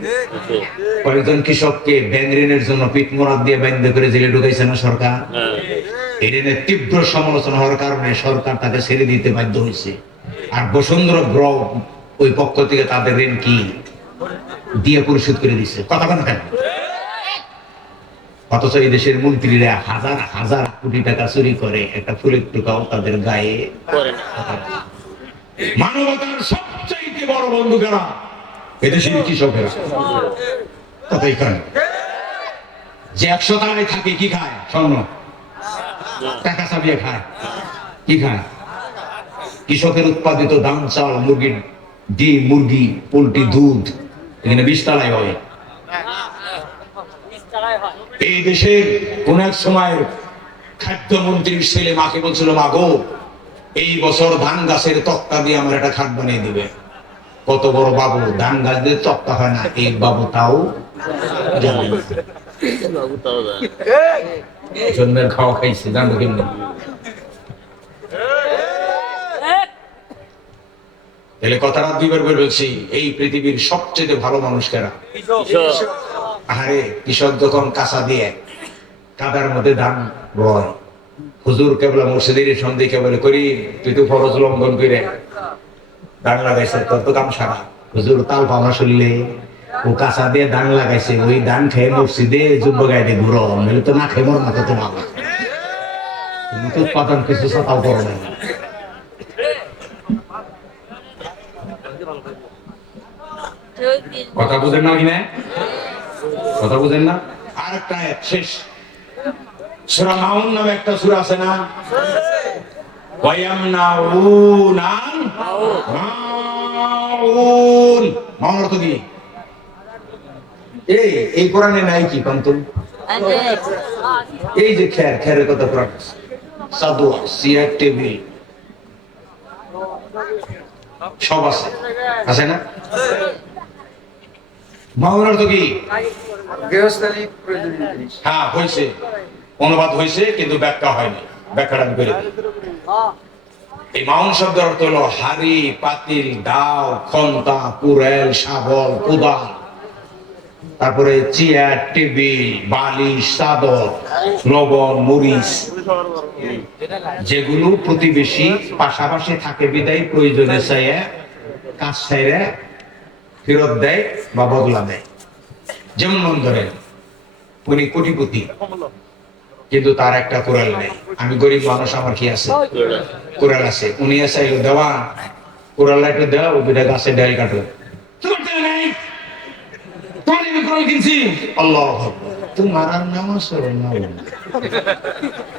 কয়েকজন কৃষককে ব্যাংক ঋণের জন্য পিঠ মোড়াত দিয়ে বাইন্ধ করে জেলে ঢুকাইছে না সরকার? এই ঋণের তীব্র সমালোচনা হওয়ার কারণে সরকার তাকে ছেড়ে দিতে বাধ্য হয়েছে। আর বসুন্ধরা গ্রুপ ওই পক্ষ থেকে তাদের ঋণ কি দিয়ে পরিশোধ করে দিচ্ছে। কথা কেন কেন? অথচ এই দেশের মন্ত্রীরা হাজার হাজার কোটি টাকা চুরি করে, একটা ফুলের টুকাও তাদের গায়ে। মানবতার সবচাইতে বড় বন্ধু কারা? এদেশের কৃষকেরা। কথাই কেন? যে 100 টাকায় থাকে কি খায়? স্বর্ণ টাকা চাপিয়ে খায়, কি খায়? কৃষকের উৎপাদিত ধান, চাল, মুরগির ডিম, মুরগি, পোল্ট্রি, দুধ এখানে 20 তলায় হয়। এই দেশের কোন এক সময় খাদ্যমন্ত্রীর ছেলে মাকে বলছিল, মা গো এই বছর ধান গাছের তক্তা দিয়ে আমার একটা খাট বানিয়ে দিবে। কত বড় বাবু, ধান গাছ দিয়ে তক্তা হয় না, এই বাবু তাও জন্মের খাওয়া খাইছে, জানবো কেমনি? তাহলে কথাটা 2 বার বলছি, এই পৃথিবীর সবচেয়ে ভালো মানুষ কারা? আরে কৃষক যখন কাঁচা দিয়ে কাদার মধ্যে ধান বয়। হুজুর কেবল মুর্শিদের সন্ধে কেবল করি, তুই তো ফরজ লঙ্ঘন করে ধান লাগাইছে, তোর তো কাম সারা। হুজুর তাল পাওয়া শুনলে ও কাঁচা দিয়ে ধান লাগাইছে, ওই ধান খেয়ে মসজিদে যুব গাইতে ঘুরো, নইলে তো না খেয়ে মর না তো তোমার। তুমি তো উৎপাদন কিছু সতাও করো না। কথা বুঝেন না কিনা? কথা বুঝেন না? আর একটা শেষ সূরা মাউন নামে একটা সূরা আছে না? ওয়ায়ামনাউনাল মাউন। মাউন অর্থ কি? এই কোরআনে নাই কি কন্তম? এই যে খেরের কথা কোরআন সাদু সিয়ার টেবিল সব আছে, আছে না? মাউন অর্থ কি? হ্যাঁ হয়েছে, অনুবাদ হয়েছে কিন্তু ব্যাখ্যা হয়নি, ব্যাখ্যাটা আমি করে দিই। এই মাউন শব্দের অর্থ হলো হাড়ি, পাতিল, দাও, খন্তা, কুড়াল, শাবল, কোদাল, তারপরে চেয়ার, টেবিল, বালিশ, চাদর, লবণ, মরিচ, যেগুলো প্রতিবেশী পাশাপাশি থাকে বিদায় প্রয়োজনে চাইয়ে কাজ ছাইরে ফেরত দেয় বা বদলা দেয়। যেমন মন ধরেন উনি কোটিপতি কিন্তু তার একটা কোরাল নেই, আমি গরিব মানুষ, আমার কি আছে? কোরাল আছে। উনি এসে দেওয়া কোরাল একটু দেওয়া, ও দুটা গাছে ডাল কাটো,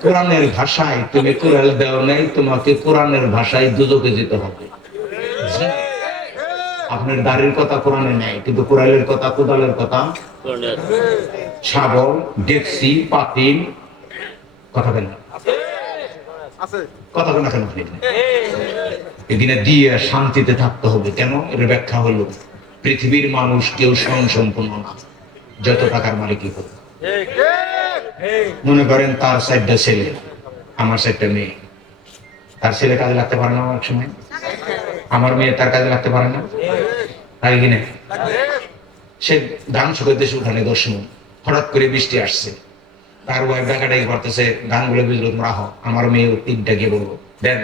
কোরআনের ভাষায় তুমি কোরাল দেও নাই, তোমাকে কোরআনের ভাষায় দুদকে যেতে হবে। আপনার দাড়ির কথা কোরআনে নাই, কিন্তু কোরালের কথা, কোদালের কথা, শাবল, ডেকসি, পাতিল, কথা বলেন কথা বলেন কেন? এদিনে দিয়ে শান্তিতে থাকতে হবে। কেন? এর ব্যাখ্যা হলো পৃথিবীর মানুষ কেউ স্বয়ংসম্পূর্ণ না, যত টাকার মালিকই হোক। মনে করেন তার চারটা ছেলে, আমার চারটা মেয়ে, তার ছেলে কাজে লাগতে পারে না অনেক সময়, আমার মেয়ে তার কাজে লাগতে পারে না, তাই কিনা? সে ধান শুকাতে দেশে উঠানে 10 মণ, হঠাৎ করে বৃষ্টি আসছে, তার ওয়াইফ ডাকাডাকি করতেছে, ধানগুলো বুঝলো তোমরা আহ। আমার মেয়ে 3টা গিয়ে বলবো দেন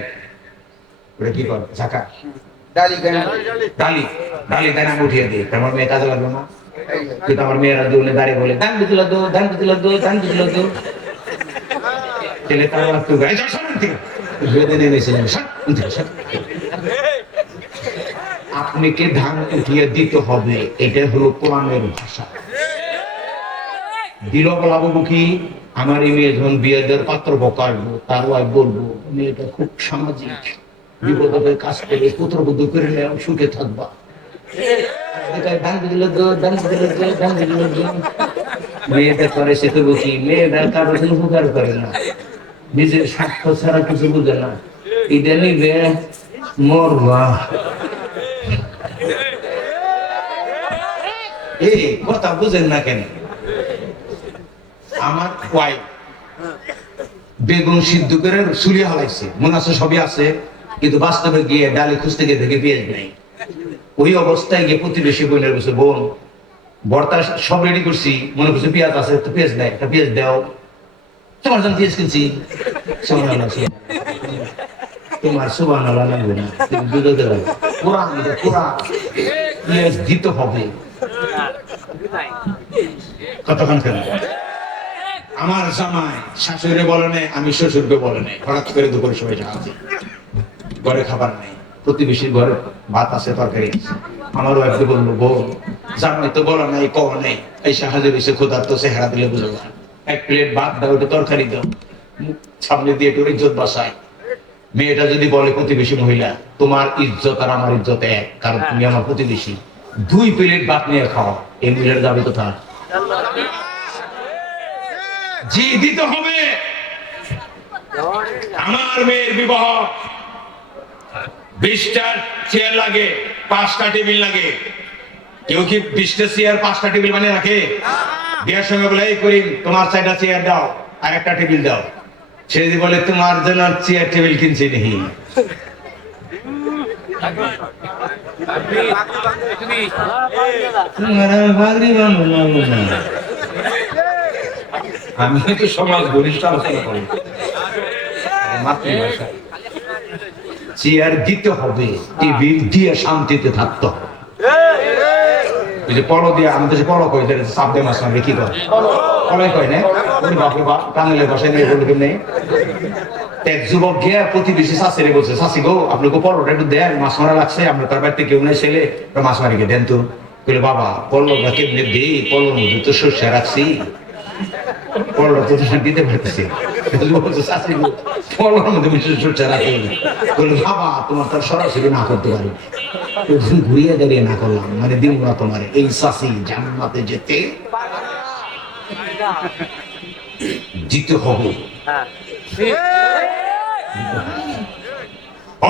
ওটা কি কর ঝাঁকা ডালি ডালি ডালি দেন, আমি উঠিয়ে দিই। আমার মেয়ে কাজে লাগলো না, কিন্তু আমার মেয়েরা দুজনে দাঁড়িয়ে বলে ধান বুঝলো দো, ধান বুঝলো দো, ধান বুঝলো দো। ছেলে তার লাগতো গায়ে আপনাকে ধান উঠিয়ে দিতে হবে, এটা হলো কোরআনের ভাষা। দিল বলাবো কি? আমার এই মেয়ে যখন বিয়ে দেওয়ার পাত্র বকাবো, তার ওয়াইফ বলবো মেয়েটা খুব সামাজিক, বিপদের কাজ করে পুত্রবধূ করে নেও, সুখে থাকবা। মেয়েটা করে সে তো বুঝি, মেয়েটা কারো জন্য উপকার করে না, নিজের স্বার্থ ছাড়া কিছু বুঝে না। এটা নিবে মরবা। এই কথা বুঝেন না কেন? আমার ওয়াইফ বেগুন সিদ্ধ করে চুলি হালাইছে, মনে আছে সবই আছে, কিন্তু বাস্তবে গিয়ে ডালি খুঁজতে গিয়ে দেখে পেঁয়াজ নেই। ওই অবস্থায় গিয়ে প্রতিবেশী বোনের বসে, বোন ভর্তা সব রেডি করছি, মনে করছি পেঁয়াজ আছে, তো পেঁয়াজ নেই, একটা পেঁয়াজ দাও। তোমার জন্য পেঁয়াজ কিনছি, তোমার সুবহানাল্লাহ লাগবে না, কোরআন পেঁয়াজ দিতে হবে। কতক্ষণ কেন? আমার জামাই শাশুড়ি বলে নাই, আমি শ্বশুরকে বলে নাই, হঠাৎ করে দুপুরে সবাই যাচ্ছে, ঘরে খাবার নেই, প্রতিবেশীর ঘরে ভাত আছে, তরকারি আছে। আমার ওয়াইফকে বললো, বোন জামাই তো বলা নাই, কওয়া নেই, এই সাহায্য এসে খোদার তো চেহারা দিলে বুঝে না, 1 প্লেট ভাত দাও, একটু তরকারি দাও, সামনে দিয়ে একটু ইজ্জত বাসায়। মেয়েটা যদি বলে প্রতিবেশী মহিলা, তোমার ইজ্জত আর আমার ইজ্জত এক, কারণ তুমি আমার প্রতিবেশী, 2 প্লেট ভাত নিয়ে খাও, এই মহিলার যাবে কোথায়? জি দিতে হবে। আমার মেয়ের বিবাহ 20টা চেয়ার লাগে, 5টা টেবিল লাগে। কেউ কি 20টা চেয়ার 5টা টেবিল বানিয়ে রাখে? বিয়ের সঙ্গে বলে, এই করি তোমার 4টা চেয়ার দাও আর একটা টেবিল দাও। সে যদি বলে তোমার জন্য চেয়ার টেবিল কিনছি নাকি? আমি তো সমাজ ঘনিষ্ঠ আলোচনা করি মাতৃভাষা। চেয়ার দিতে হবে, টেবিল দিয়ে শান্তিতে থাকতে হবে। ওই যে পলো দিয়ে, আমি তো পলো কই সাবদে মাছ মারবে কি করে পলাই কয় না, বাপরে বাপ টাঙ্গলে বসে নিয়ে বলবে নেই। এক যুবক গিয়ে প্রতিবেশী শাশুড়ি বলছে, শাশি গো আপনাকে পলোটা একটু দেন, মাছ মারা লাগছে, আমরা তার বাড়িতে কেউ নেই, ছেলে মাছ মারিকে দেন তো। বলে বাবা পলোটা কেমনে দিই, পলোর মধ্যে তো সর্ষে রাখছি, পলোটা তো দিতে পারতেছি। পলোর মধ্যে সর্ষে রাখি। বলে বাবা তোমার তার সরাসরি না করতে পারি, ঘুরিয়ে দাঁড়িয়ে না করলাম, মানে দিন না তোমার এই শাশি জান্নাতে যেতে দিতে হবে।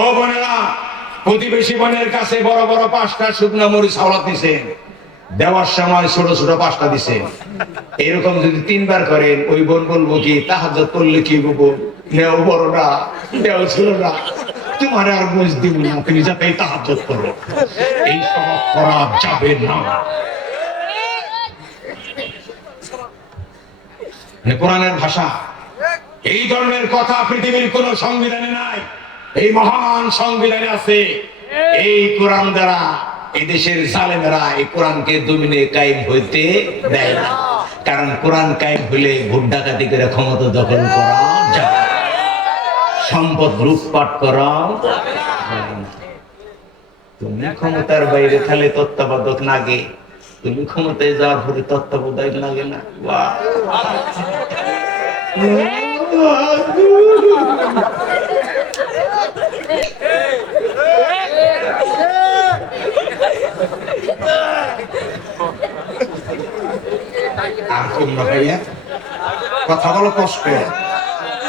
ও বোনেরা, প্রতিবেশী বোনের কাছে বড় বড় 5টা শুকনা মরিচ হাওলাত দিছেন, দেওয়ার সময় ছোট ছোট 5টা দিছেন। এরকম যদি 3বার করেন, ওই বোন বলবো কি তাহাজ্জুদ করলে কি বলবো, নেও বড়রা নেও ছোটরা, তোমার আর বুঝ দিব না, তুমি যাতে তাহাজ্জুদ করো। এই সব করা যাবে না। কোরআনের ভাষা, এই ধরনের কথা পৃথিবীর কোন সংবিধানে নাই, এই মহান সংবিধানে আছে। এই কোরআন দ্বারা এদেশের জালেমেরা এই কোরআনকে জমিনে কায়েম হইতে দেয় না, কারণ কোরআন কায়েম হইলে ভোট ডাকাতি করে ক্ষমতা দখল করা যায়, সম্পদ লুটপাট করা। তুমি ক্ষমতার বাইরে খালে তত্ত্বাবধায়ক লাগে, তুমি ক্ষমতায় যাওয়ার পরে তত্ত্বাবধায়ক লাগে না। কথা বলো কষ্ট,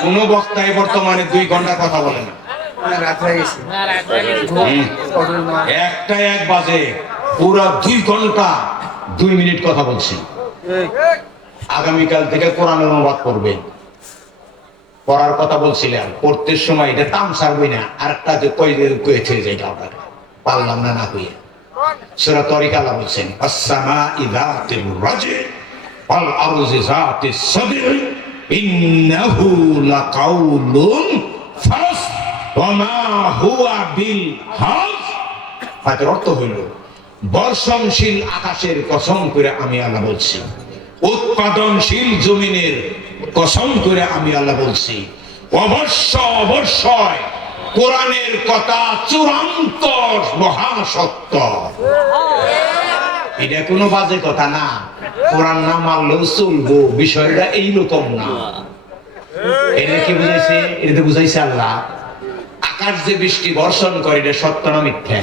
কোন বক্তায় বর্তমানে 2 ঘন্টা কথা বলে না, একটা 1 বাজে পুরো 2 ঘন্টা 2 মিনিট কথা বলছি। আগামীকাল থেকে কোরআনের অনুবাদ করবে, পড়ার কথা বলছিলাম, পড়তে সময় এটা তামসার বই না, আরেকটা যে কয়েছে যেটা আপনার পারলাম না কইয়ে। সূরা তরিকা আল্লাহ বলছেন আস-সামা'i যাতির রাজি ওয়াল আরজি যাতিস সাদরি ইন্নাহু লাকাউলুন ফাস ওয়া মা হুয়া বিল হাজ। এর অর্থ হলো বর্ষণশীল আকাশের কসম করে আমি আল্লাহ বলছি, উৎপাদনশীল জমিনের কসম করে আমি আল্লাহ বলছি, অবশ্যই কোরআনের কথা চূড়ান্ত মহাসত্য। এটা কোনো বাজে কথা না, কোরআন না মানলেও চলবো, বিষয়টা এইরকম না। এটা কি বুঝাইছে? এটা বুঝাইছে আল্লাহ আকাশ যে বৃষ্টি বর্ষণ করে এটা সত্য না মিথ্যা?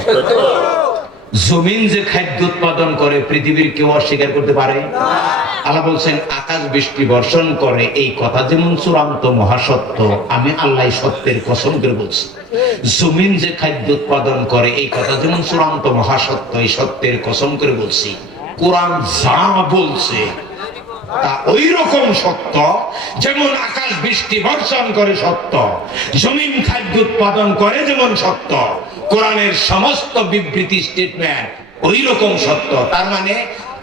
জমিন যে খাদ্য উৎপাদন করে পৃথিবীর কেউ অস্বীকার করতে পারে? আল্লাহ বলছেন আকাশ বৃষ্টি বর্ষণ করে, এই কথা যেমন চূড়ান্ত মহাসত্য, আমি আল্লাহ সত্যের কসম করে বলছি। জমিন যে খাদ্য উৎপাদন করে এই কথা যেমন চূড়ান্ত মহাসত্য, এই সত্যের কসম করে বলছি। কোরআন যা বলছে তা ওই রকম সত্য, যেমন আকাশ বৃষ্টি বর্ষণ করে সত্য, জমিন খাদ্য উৎপাদন করে যেমন সত্য, কোরআনের সমস্ত বিবৃতি স্টেটমেন্ট ওই রকম সত্য। তার মানে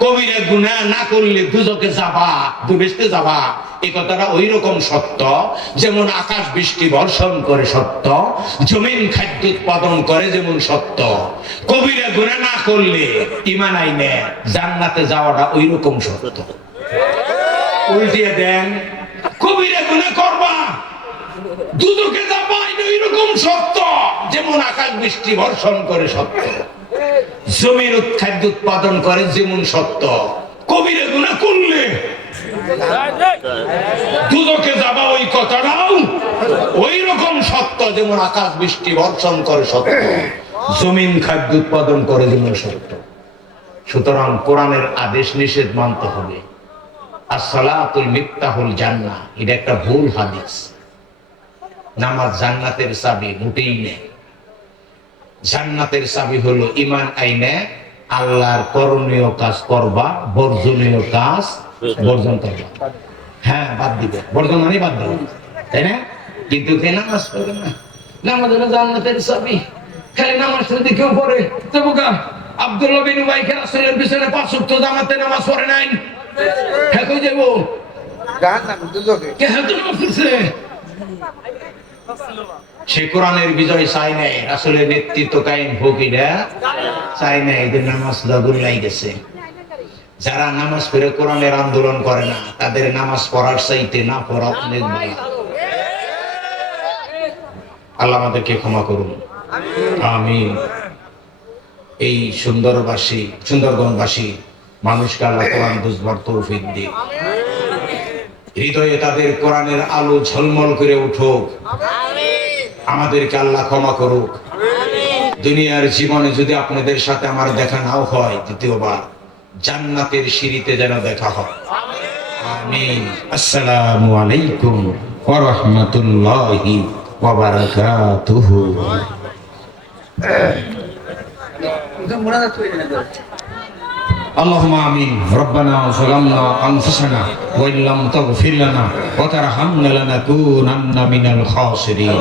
কবিরা গুনাহ না করলে দুজকে যাবা, দুবেশতে যাবা, এই কথাটা ওই রকম সত্য, যেমন আকাশ বৃষ্টি বর্ষণ করে সত্য, জমিন খাদ্য উৎপাদন করে যেমন সত্য, কবিরা গুনাহ না করলে ঈমান আইনে জান্নাতে যাওয়াটা ওই রকম সত্য। উল্টিয়ে দেন, কবিরা গুনাহ করবা দুজকে যাবা, এটা ওই রকম সত্য, যেমন আকাশ বৃষ্টি বর্ষণ করে সত্য, জমির খাদ্য উৎপাদন করে যেমন সত্য, কবিরা গুনাহ করলে দুজকে যাবা ওই কথাটাও ওই রকম সত্য, যেমন আকাশ বৃষ্টি বর্ষণ করে সত্য, জমিন খাদ্য উৎপাদন করে যেমন সত্য। সুতরাং কোরআনের আদেশ নিষেধ মানতে হবে। as-salatul miftahul জান্নাহ, এটা একটা ভুল হাদিস। নামাজ জান্নাতের চাবি মোটেই নেই। জান্নাতের চাবি হলো ঈমান আইনে আল্লাহর করণীয় কাজ করবা, বর্জনীয় কাজ বর্জন করবা। হ্যাঁ, বাদ দিবে, বর্জন মানে বাদ দিবে, তাই না? কিন্তু কে নামাজ পড়ে না, নামাজ হলো জান্নাতের চাবি। খালি নামাজ যদি কেউ পড়ে, তো বোকা আব্দুল্লাহ বিন উবাই রাসূলের পিছনে 5 ওয়াক্ত জামাতে নামাজ পড়ে নাই, হ্যাঁ কই যাবো? সে কোরআনের বিজয় চাই নাই, আসলে নেতৃত্ব কায়েম ফকিরা চাই নাই, এদের নামাজ গুল্লাই গেছে। যারা নামাজ পড়ে কোরআনের আন্দোলন করে না, তাদের নামাজ পড়ার চাইতে না পড়া অনেক ভালো। আল্লাহ আমাদেরকে ক্ষমা করুন, আমিন। এই সুন্দরবনবাসী মানুষকে আল্লাহ কোরআন বুঝবার তৌফিক দিন, হৃদয়ে তাদের কোরআনের আলো ঝলমল করে উঠুক। আমাদেরকে আল্লাহ ক্ষমা করুক। দুনিয়ার জীবনে যদি আপনাদের সাথে আমার দেখা নাও হয়, দ্বিতীয়বার জান্নাতের সিঁড়িতে যেন দেখা হয়। আমিন। আসসালামু আলাইকুম ওয়া রাহমাতুল্লাহি ওয়া বারাকাতুহু। اللهم آمين. ربنا ظلمنا أنفسنا وإن لم تغفر لنا وترحمنا لنكونن من الخاسرين.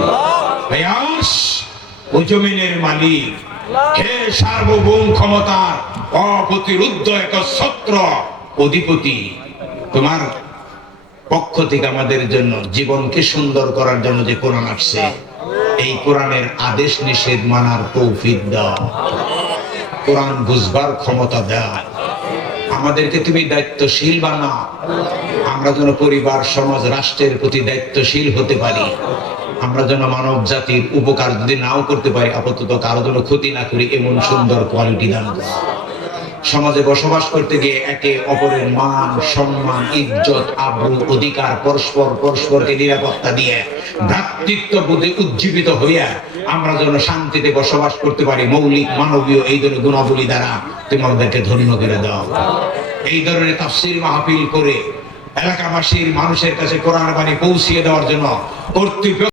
ওই জমিনের মালিক, হে সার্বভৌম ক্ষমতার অপ্রতিরুদ্ধ একচ্ছত্র অধিপতি, তোমার পক্ষ থেকে আমাদের জন্য জীবনকে সুন্দর করার জন্য যে কোরআন আসছে, এই কোরআনের আদেশ নিষেধ মানার তৌফিক দাও, কোরআন বুঝবার ক্ষমতা দাও। আমাদেরকে তুমি দায়িত্বশীল বানাও, আমরা যেন পরিবার, সমাজ, রাষ্ট্রের প্রতি দায়িত্বশীল হতে পারি। আমরা যেন মানব জাতির উপকার যদি নাও করতে পারি, আপাতত কারো যেন ক্ষতি না করি, এমন সুন্দর কোয়ালিটি দান করো। সমাজে বসবাস করতে গিয়ে একে অপরের মান, সম্মান, ইজ্জত, আবরু, অধিকার পরস্পরকে নিরাপত্তা দিয়ে ভ্রাতৃত্ব বোধে উজ্জীবিত হইয়া আমরা যেন শান্তিতে বসবাস করতে পারি। মৌলিক মানবীয় এই ধরনের গুণাবলী দ্বারা তুমি আমাদেরকে ধন্য করে দাও। এই ধরনের তাফসীর মাহফিল করে এলাকাবাসীর মানুষের কাছে কোরআন বাণী পৌঁছিয়ে দেওয়ার জন্য কর্তৃপক্ষ